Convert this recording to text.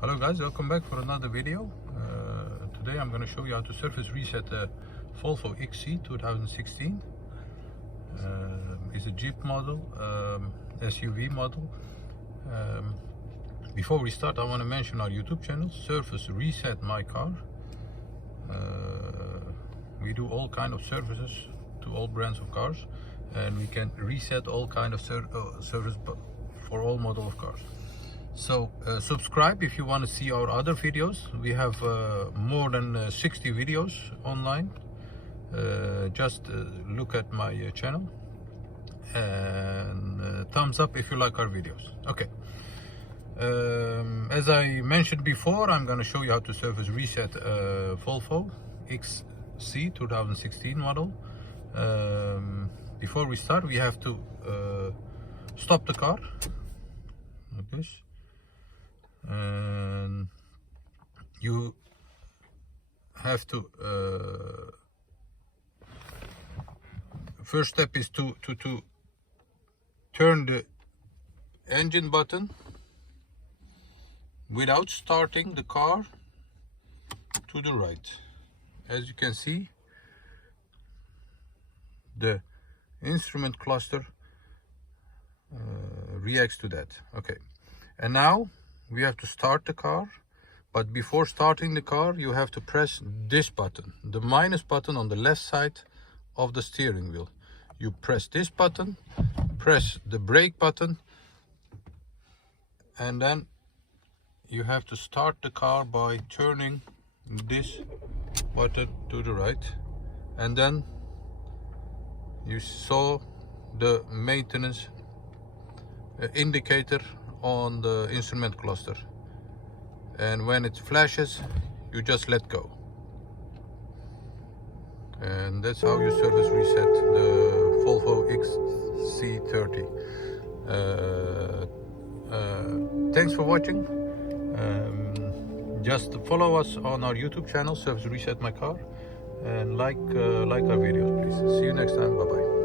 Hello guys, welcome back for another video. Today I'm going to show you how to surface reset a Volvo XC 2016. It's a Jeep model, SUV model. Before we start, I want to mention our YouTube channel, Surface Reset My Car. We do all kind of services to all brands of cars, and we can reset all kind of service for all model of cars. So subscribe if you want to see our other videos. We have more than 60 videos online. Just look at my channel, and thumbs up if you like our videos. Okay. As I mentioned before, I'm going to show you how to surface reset Volvo XC 2016 model. Before we start, we have to stop the car like this, and you have to first step is to turn the engine button without starting the car to the right. As you can see, the instrument cluster reacts to that. Okay, and now we have to start the car, but before starting the car you have to press this button, the minus button on the left side of the steering wheel. You press this button, press the brake button, and then you have to start the car by turning this button to the right, and then you saw the maintenance indicator on the instrument cluster, and when it flashes you just let go, and that's how you service reset the Volvo XC90. Thanks for watching. Just follow us on our YouTube channel, Service Reset My Car, and like our videos, please. See you next time. Bye bye.